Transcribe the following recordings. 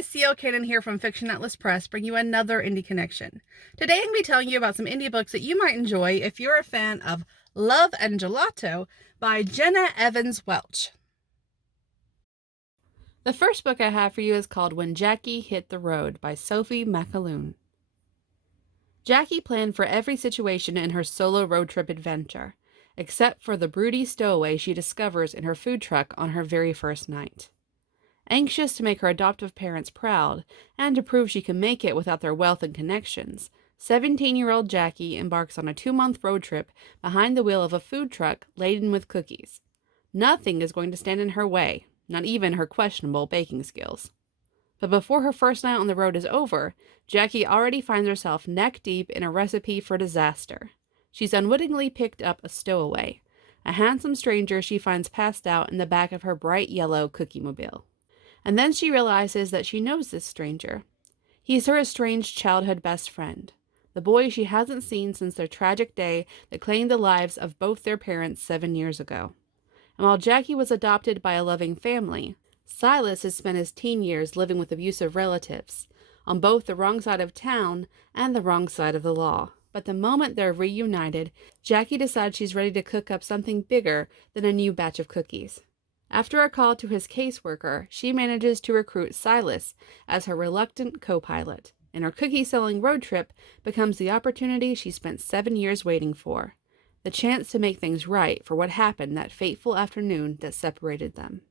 guys, C.L. Cannon here from Fiction Atlas Press, bring you another Indie Connection. Today I'm going to be telling you about some indie books that you might enjoy if you're a fan of Love and Gelato by Jenna Evans Welch. The first book I have for you is called When Jackie Hit the Road by Sophie McAloon. Jackie planned for every situation in her solo road trip adventure, except for the broody stowaway she discovers in her food truck on her very first night. Anxious to make her adoptive parents proud, and to prove she can make it without their wealth and connections, 17-year-old Jackie embarks on a 2-month road trip behind the wheel of a food truck laden with cookies. Nothing is going to stand in her way, not even her questionable baking skills. But before her first night on the road is over, Jackie already finds herself neck-deep in a recipe for disaster. She's unwittingly picked up a stowaway, a handsome stranger she finds passed out in the back of her bright yellow cookie-mobile. And then she realizes that she knows this stranger. He's her estranged childhood best friend, the boy she hasn't seen since their tragic day that claimed the lives of both their parents 7 years ago. And while Jackie was adopted by a loving family, Silas has spent his teen years living with abusive relatives, on both the wrong side of town and the wrong side of the law. But the moment they're reunited, Jackie decides she's ready to cook up something bigger than a new batch of cookies. After a call to his caseworker, she manages to recruit Silas as her reluctant co-pilot, and her cookie-selling road trip becomes the opportunity she spent 7 years waiting for, the chance to make things right for what happened that fateful afternoon that separated them.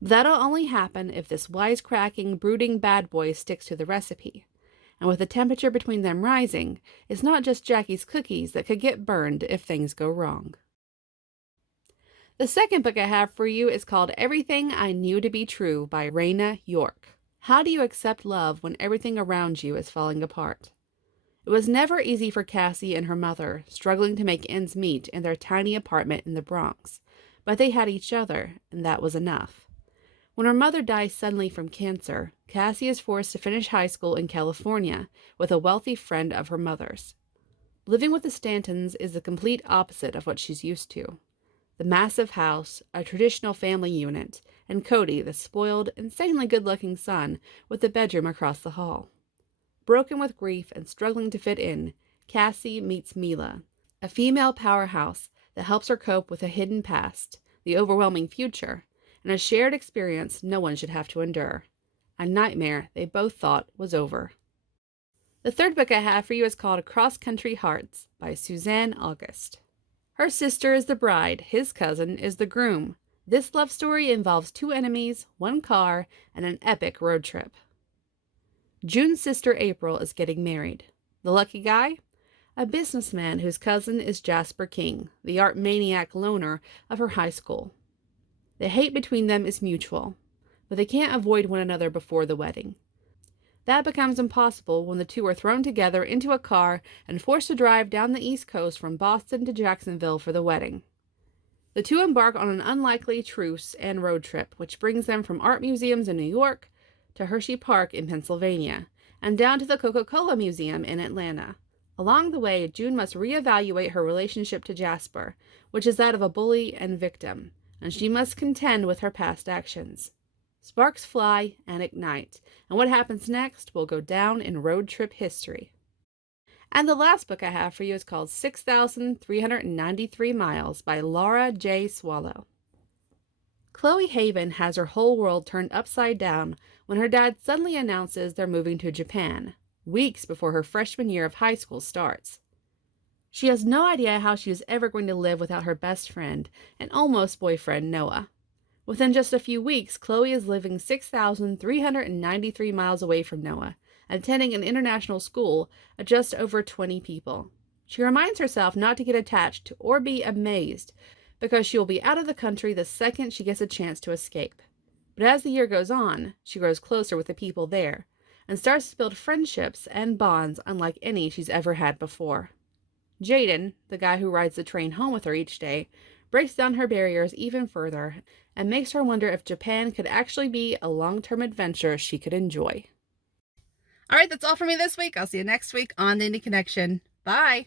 That'll only happen if this wisecracking, brooding bad boy sticks to the recipe. And with the temperature between them rising, it's not just Jackie's cookies that could get burned if things go wrong. The second book I have for you is called Everything I Knew to Be True by Raina York. How do you accept love when everything around you is falling apart? It was never easy for Cassie and her mother, struggling to make ends meet in their tiny apartment in the Bronx, but they had each other, and that was enough. When her mother dies suddenly from cancer, Cassie is forced to finish high school in California with a wealthy friend of her mother's. Living with the Stantons is the complete opposite of what she's used to. The massive house, a traditional family unit, and Cody, the spoiled, insanely good-looking son, with the bedroom across the hall. Broken with grief and struggling to fit in, Cassie meets Mila, a female powerhouse that helps her cope with a hidden past, the overwhelming future, and a shared experience no one should have to endure. A nightmare they both thought was over. The third book I have for you is called Cross Country Hearts by Suzanne August. Her sister is the bride, his cousin is the groom. This love story involves 2 enemies, 1 car, and an epic road trip. June's sister April is getting married. The lucky guy? A businessman whose cousin is Jasper King, the art maniac loner of her high school. The hate between them is mutual, but they can't avoid one another before the wedding. That becomes impossible when the two are thrown together into a car and forced to drive down the East Coast from Boston to Jacksonville for the wedding. The two embark on an unlikely truce and road trip, which brings them from art museums in New York to Hershey Park in Pennsylvania, and down to the Coca-Cola Museum in Atlanta. Along the way, June must reevaluate her relationship to Jasper, which is that of a bully and victim, and she must contend with her past actions. Sparks fly and ignite, and what happens next will go down in road trip history. And the last book I have for you is called 6,393 Miles by Laura J. Swallow. Chloe Haven has her whole world turned upside down when her dad suddenly announces they're moving to Japan, weeks before her freshman year of high school starts. She has no idea how she is ever going to live without her best friend and almost boyfriend, Noah. Within just a few weeks, Chloe is living 6,393 miles away from Noah, attending an international school of just over 20 people. She reminds herself not to get attached or be amazed, because she will be out of the country the second she gets a chance to escape. But as the year goes on, she grows closer with the people there, and starts to build friendships and bonds unlike any she's ever had before. Jaden, the guy who rides the train home with her each day, breaks down her barriers even further and makes her wonder if Japan could actually be a long-term adventure she could enjoy. All right, that's all for me this week. I'll see you next week on the Indie Connection. Bye!